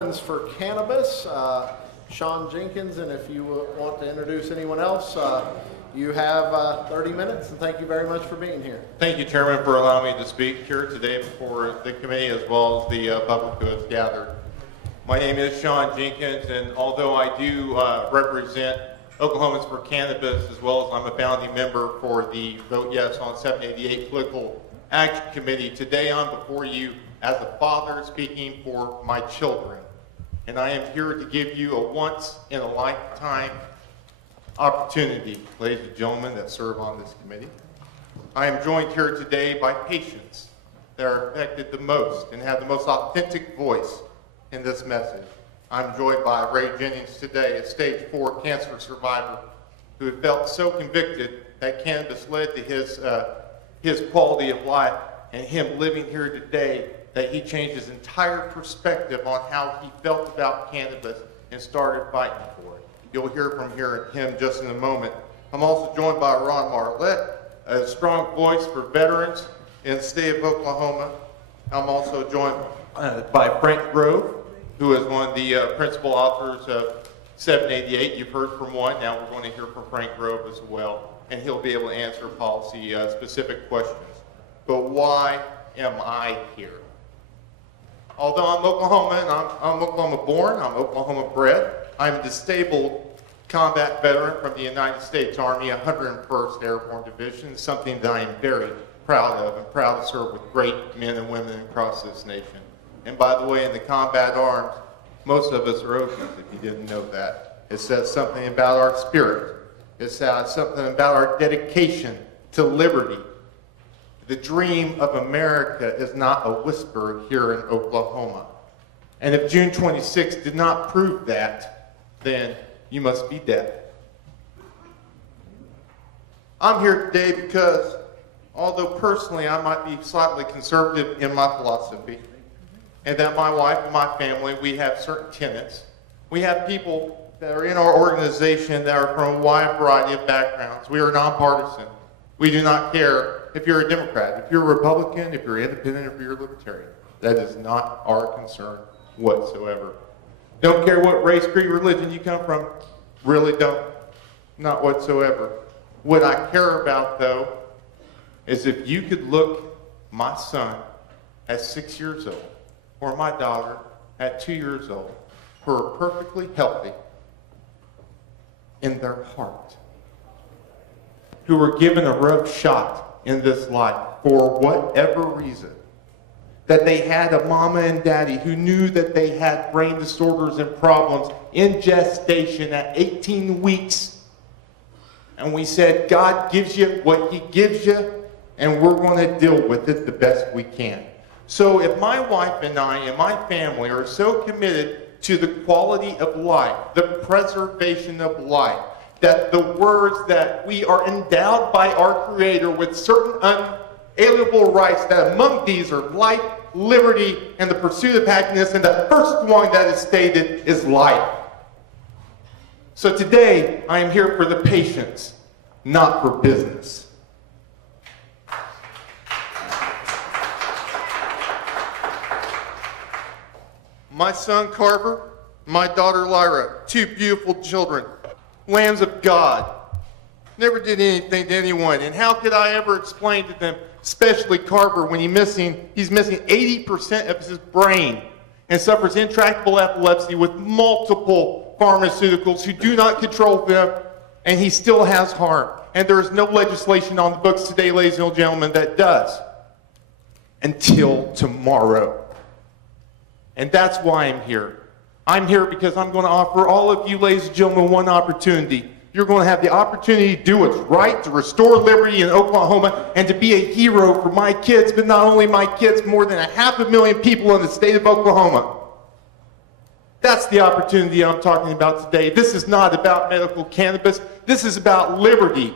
For cannabis, Sean Jenkins, and if you want to introduce anyone else, you have 30 minutes, and thank you very much for being here. Thank you, Chairman, for allowing me to speak here today before the committee as well as the public who has gathered. My name is Sean Jenkins, and although I do represent Oklahomans for Cannabis, as well as I'm a founding member for the Vote Yes on 788 Political Action Committee, today I'm before you as a father speaking for my children. And I am here to give you a once-in-a-lifetime opportunity, ladies and gentlemen that serve on this committee. I am joined here today by patients that are affected the most and have the most authentic voice in this message. I'm joined by Ray Jennings today, a stage 4 cancer survivor who had felt so convicted that cannabis led to his quality of life, and him living here today that he changed his entire perspective on how he felt about cannabis and started fighting for it. You'll hear from him just in a moment. I'm also joined by Ron Marlette, a strong voice for veterans in the state of Oklahoma. I'm also joined by Frank Grove, who is one of the principal authors of 788. You've heard from one. Now we're going to hear from Frank Grove as well, and he'll be able to answer policy specific questions. But why am I here? Although I'm Oklahoman, I'm Oklahoma born, I'm Oklahoma bred, I'm a disabled combat veteran from the United States Army 101st Airborne Division, something that I am very proud of and proud to serve with great men and women across this nation. And by the way, in the combat arms, most of us are Okies, if you didn't know that. It says something about our spirit. It says something about our dedication to liberty. The dream of America is not a whisper here in Oklahoma. And if June 26th did not prove that, then you must be deaf. I'm here today because, although personally I might be slightly conservative in my philosophy, and that my wife and my family, we have certain tenets. We have people that are in our organization that are from a wide variety of backgrounds. We are nonpartisan. We do not care if you're a Democrat, if you're a Republican, if you're independent, if you're a libertarian. That is not our concern whatsoever. Don't care what race, creed, religion you come from. Really don't. Not whatsoever. What I care about, though, is if you could look my son at 6 years old or my daughter at 2 years old who are perfectly healthy in their heart, who were given a rough shot in this life for whatever reason, that they had a mama and daddy who knew that they had brain disorders and problems in gestation at 18 weeks. And we said, God gives you what he gives you, and we're going to deal with it the best we can. So if my wife and I and my family are so committed to the quality of life, the preservation of life, that the words that we are endowed by our Creator with certain unalienable rights, that among these are life, liberty, and the pursuit of happiness, and the first one that is stated is life. So today, I am here for the patients, not for business. My son Carver, my daughter Lyra, two beautiful children, lambs of God, never did anything to anyone. And how could I ever explain to them, especially Carver, when he's missing 80% of his brain and suffers intractable epilepsy with multiple pharmaceuticals who do not control them, and he still has harm. And there is no legislation on the books today, ladies and gentlemen, that does. Until tomorrow. And that's why I'm here. I'm here because I'm going to offer all of you, ladies and gentlemen, one opportunity. You're going to have the opportunity to do what's right, to restore liberty in Oklahoma, and to be a hero for my kids, but not only my kids, more than 500,000 people in the state of Oklahoma. That's the opportunity I'm talking about today. This is not about medical cannabis. This is about liberty.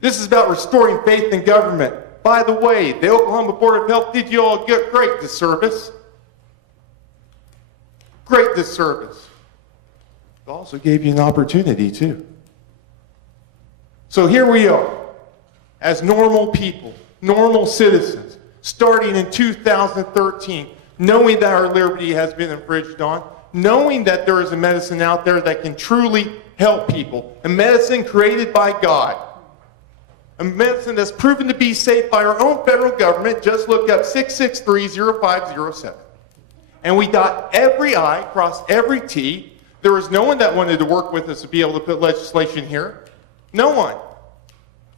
This is about restoring faith in government. By the way, the Oklahoma Board of Health did you all a great disservice. Great disservice. It also gave you an opportunity, too. So here we are, as normal people, normal citizens, starting in 2013, knowing that our liberty has been infringed on, knowing that there is a medicine out there that can truly help people, a medicine created by God, a medicine that's proven to be safe by our own federal government. Just look up 663-0507. And we dot every I, cross every T. There was no one that wanted to work with us to be able to put legislation here. No one.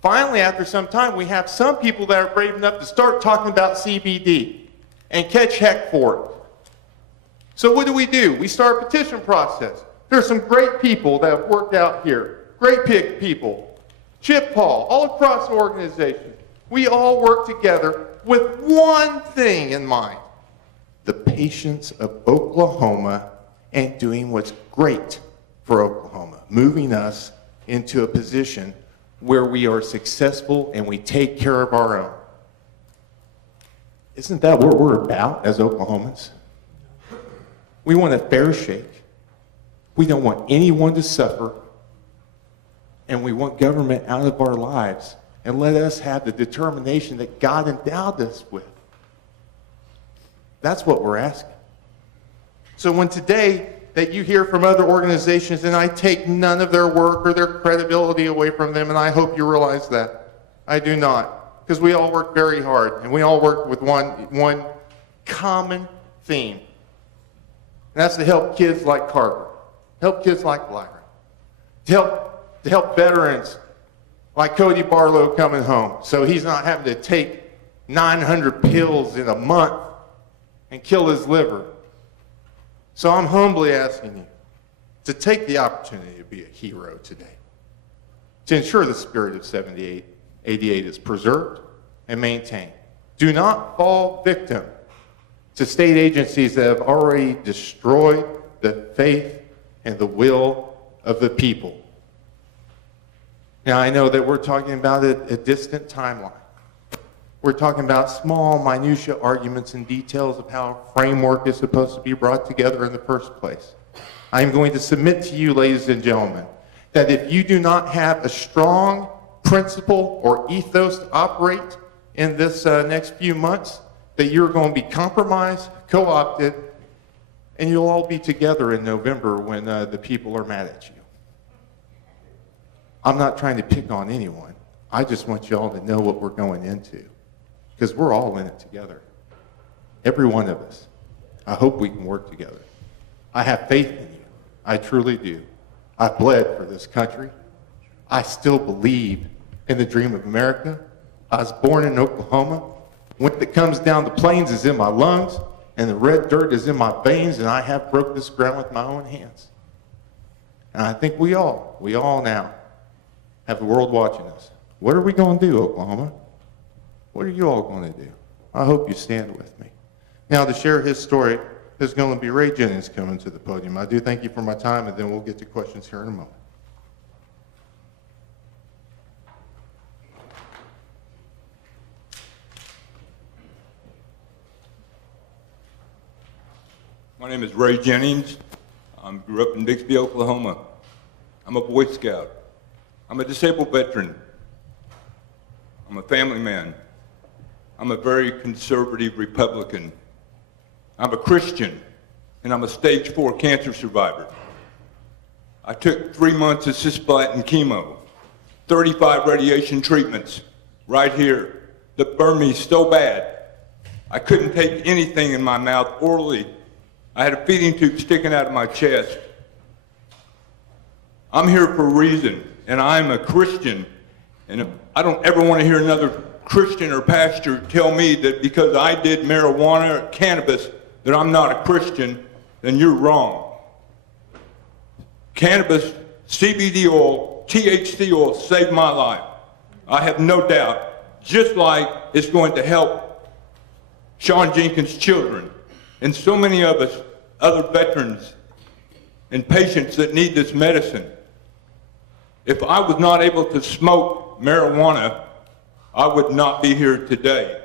Finally, after some time, we have some people that are brave enough to start talking about CBD and catch heck for it. So what do? We start a petition process. There's some great people that have worked out here. Great people. Chip Paul, all across the organization. We all work together with one thing in mind: the patients of Oklahoma and doing what's great for Oklahoma, moving us into a position where we are successful and we take care of our own. Isn't that what we're about as Oklahomans? We want a fair shake. We don't want anyone to suffer. And we want government out of our lives and let us have the determination that God endowed us with. That's what we're asking. So when today that you hear from other organizations, and I take none of their work or their credibility away from them, and I hope you realize that. I do not. Because we all work very hard, and we all work with one common theme. And that's to help kids like Carver, help kids like Lyra, to help veterans like Cody Barlow coming home so he's not having to take 900 pills in a month and kill his liver. So I'm humbly asking you to take the opportunity to be a hero today, to ensure the spirit of 88 is preserved and maintained. Do not fall victim to state agencies that have already destroyed the faith and the will of the people. Now, I know that we're talking about a distant timeline. We're talking about small, minutiae arguments and details of how a framework is supposed to be brought together in the first place. I am going to submit to you, ladies and gentlemen, that if you do not have a strong principle or ethos to operate in this next few months, that you're going to be compromised, co-opted, and you'll all be together in November when the people are mad at you. I'm not trying to pick on anyone. I just want you all to know what we're going into, because we're all in it together. Every one of us. I hope we can work together. I have faith in you. I truly do. I bled for this country. I still believe in the dream of America. I was born in Oklahoma. Wind that comes down the plains is in my lungs, and the red dirt is in my veins, and I have broke this ground with my own hands. And I think we all now have the world watching us. What are we going to do, Oklahoma? What are you all going to do? I hope you stand with me. Now, to share his story, there's going to be Ray Jennings coming to the podium. I do thank you for my time, and then we'll get to questions here in a moment. My name is Ray Jennings. I grew up in Bixby, Oklahoma. I'm a Boy Scout. I'm a disabled veteran. I'm a family man. I'm a very conservative Republican. I'm a Christian, and I'm a stage 4 cancer survivor. I took 3 months of cisplatin chemo, 35 radiation treatments right here that burned me so bad I couldn't take anything in my mouth orally. I had a feeding tube sticking out of my chest. I'm here for a reason, and I'm a Christian, and I don't ever want to hear another Christian or pastor tell me that because I did marijuana or cannabis that I'm not a Christian, then you're wrong. Cannabis, CBD oil, THC oil saved my life. I have no doubt, just like it's going to help Sean Jenkins' children and so many of us, other veterans and patients that need this medicine. If I was not able to smoke marijuana, I would not be here today.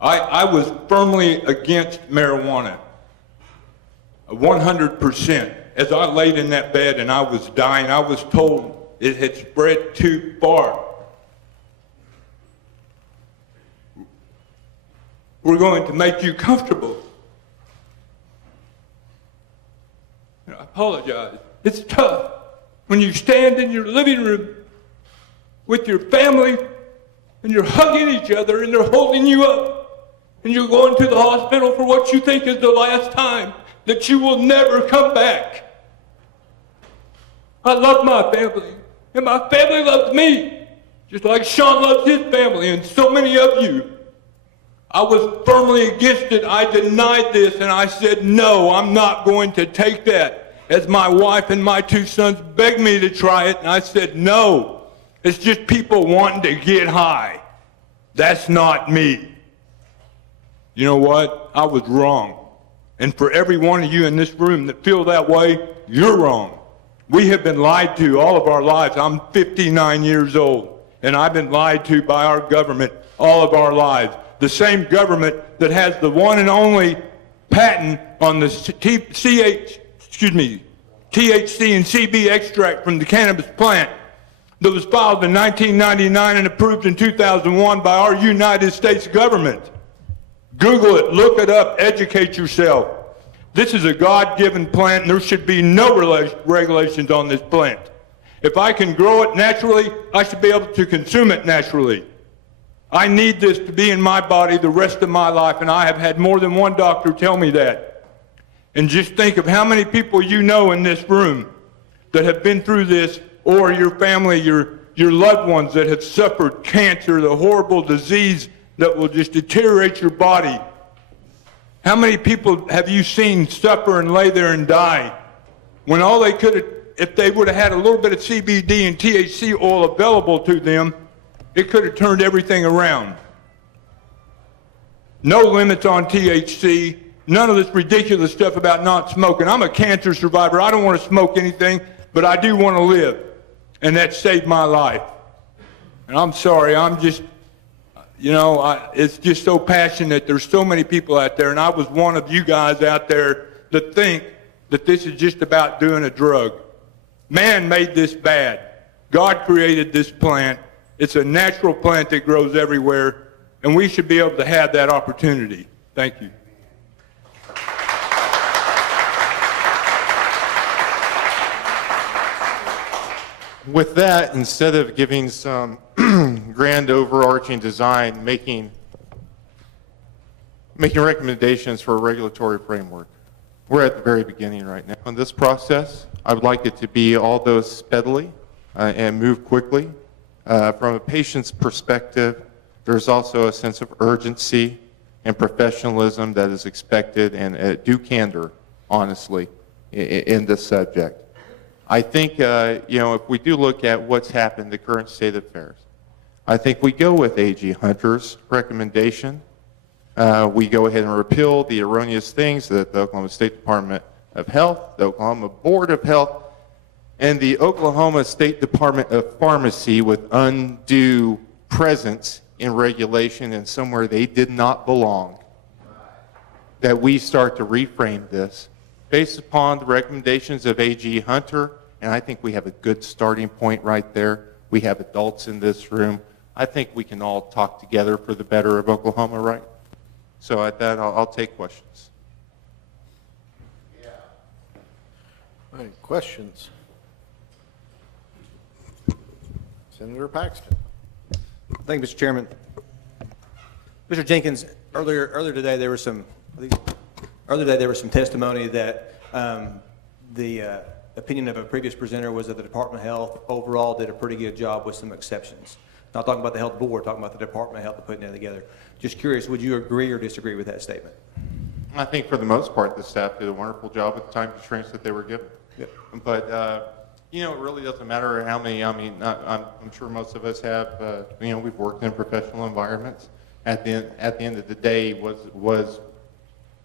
I was firmly against marijuana, 100%. As I laid in that bed and I was dying, I was told it had spread too far. We're going to make you comfortable. I apologize. It's tough when you stand in your living room with your family and you're hugging each other and they're holding you up and you're going to the hospital for what you think is the last time, that you will never come back. I love my family, and my family loves me, just like Sean loves his family and so many of you. I was firmly against it. I denied this, and I said, no, I'm not going to take that. As my wife and my 2 sons begged me to try it, and I said, no, it's just people wanting to get high. That's not me. You know what? I was wrong. And for every one of you in this room that feel that way, you're wrong. We have been lied to all of our lives. I'm 59 years old, and I've been lied to by our government all of our lives. The same government that has the one and only patent on the THC and CB extract from the cannabis plant that was filed in 1999 and approved in 2001 by our United States government. Google it, look it up, educate yourself. This is a God-given plant, and there should be no regulations on this plant. If I can grow it naturally, I should be able to consume it naturally. I need this to be in my body the rest of my life, and I have had more than one doctor tell me that. And just think of how many people you know in this room that have been through this, or your family, your loved ones that have suffered cancer, the horrible disease that will just deteriorate your body. How many people have you seen suffer and lay there and die when all they could have, if they would have had a little bit of CBD and THC oil available to them, it could have turned everything around. No limits on THC, none of this ridiculous stuff about not smoking. I'm a cancer survivor. I don't want to smoke anything, but I do want to live, and that saved my life. And I'm sorry, I'm just, you know, it's just so passionate. There's so many people out there, and I was one of you guys out there that think that this is just about doing a drug. Man made this bad. God created this plant. It's a natural plant that grows everywhere, and we should be able to have that opportunity. Thank you. With that, instead of giving some grand overarching design, making recommendations for a regulatory framework, we're at the very beginning right now. In this process, I would like it to be all those speedily and move quickly. From a patient's perspective, there's also a sense of urgency and professionalism that is expected, and due candor, honestly, in this subject. I think, you know, if we do look at what's happened, the current state of affairs, I think we go with A.G. Hunter's recommendation. We go ahead and repeal the erroneous things that the Oklahoma State Department of Health, the Oklahoma Board of Health, and the Oklahoma State Department of Pharmacy with undue presence in regulation and somewhere they did not belong, that we start to reframe this based upon the recommendations of A.G. Hunter, and I think we have a good starting point right there. We have adults in this room. I think we can all talk together for the better of Oklahoma, right? So at that, I'll take questions. Yeah. All right, questions? Senator Paxton. Thank you, Mr. Chairman. Mr. Jenkins, earlier today there was some testimony that the opinion of a previous presenter was that the Department of Health overall did a pretty good job with some exceptions. Not talking about the health board, talking about the Department of Health putting that together. Just curious, would you agree or disagree with that statement? I think for the most part, the staff did a wonderful job with the time constraints that they were given. Yep. But you know, it really doesn't matter how many. I mean, I'm sure most of us have. You know, we've worked in professional environments. At the end of the day, was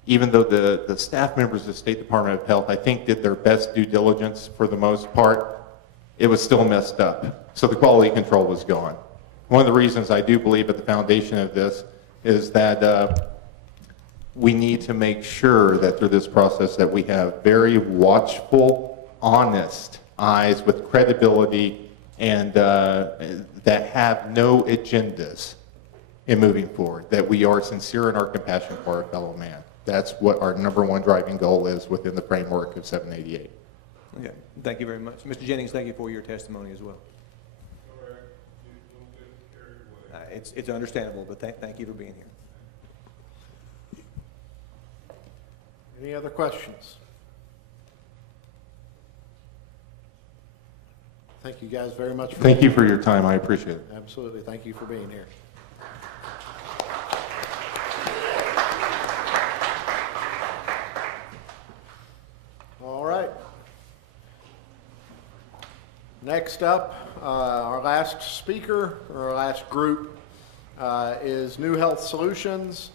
even though the staff members of the State Department of Health, I think, did their best due diligence for the most part, it was still messed up. So the quality control was gone. One of the reasons I do believe at the foundation of this is that we need to make sure that through this process that we have very watchful, honest eyes with credibility and that have no agendas in moving forward, that we are sincere in our compassion for our fellow man. That's what our #1 driving goal is within the framework of 788. Okay, thank you very much. Mr. Jennings, thank you for your testimony as well. It's understandable, but thank you for being here. Any other questions? Thank you guys very much. Thank you for your time. I appreciate it. Absolutely. Thank you for being here. All right. Next up, our last speaker, or our last group, is New Health Solutions,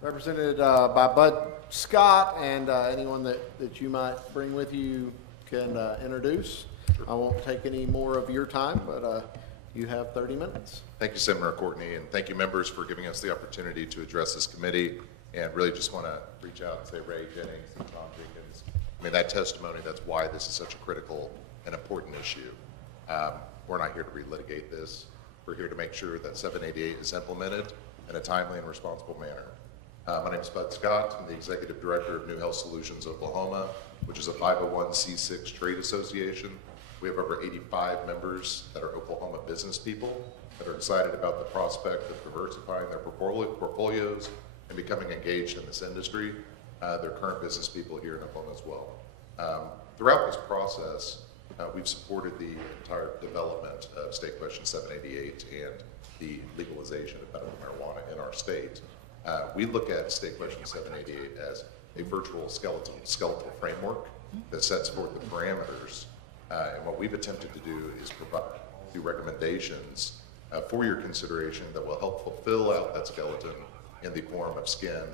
represented by Bud Scott, and anyone that you might bring with you can introduce. I won't take any more of your time, but you have 30 minutes. Thank you, Senator Courtney, and thank you, members, for giving us the opportunity to address this committee. And really just want to reach out and say, Ray Jennings and Tom Jenkins, I mean, that testimony, that's why this is such a critical and important issue. We're not here to relitigate this. We're here to make sure that 788 is implemented in a timely and responsible manner. My name is Bud Scott. I'm the Executive Director of New Health Solutions Oklahoma, which is a 501c6 trade association. We have over 85 members that are Oklahoma business people that are excited about the prospect of diversifying their portfolios and becoming engaged in this industry. They're current business people here in Oklahoma as well. Throughout this process, we've supported the entire development of State Question 788 and the legalization of medical marijuana in our state. We look at State Question 788 as a virtual skeletal framework that sets forth the parameters. And what we've attempted to do is provide the recommendations for your consideration that will help fulfill out that skeleton in the form of skin,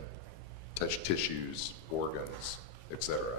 tissues, organs, etc.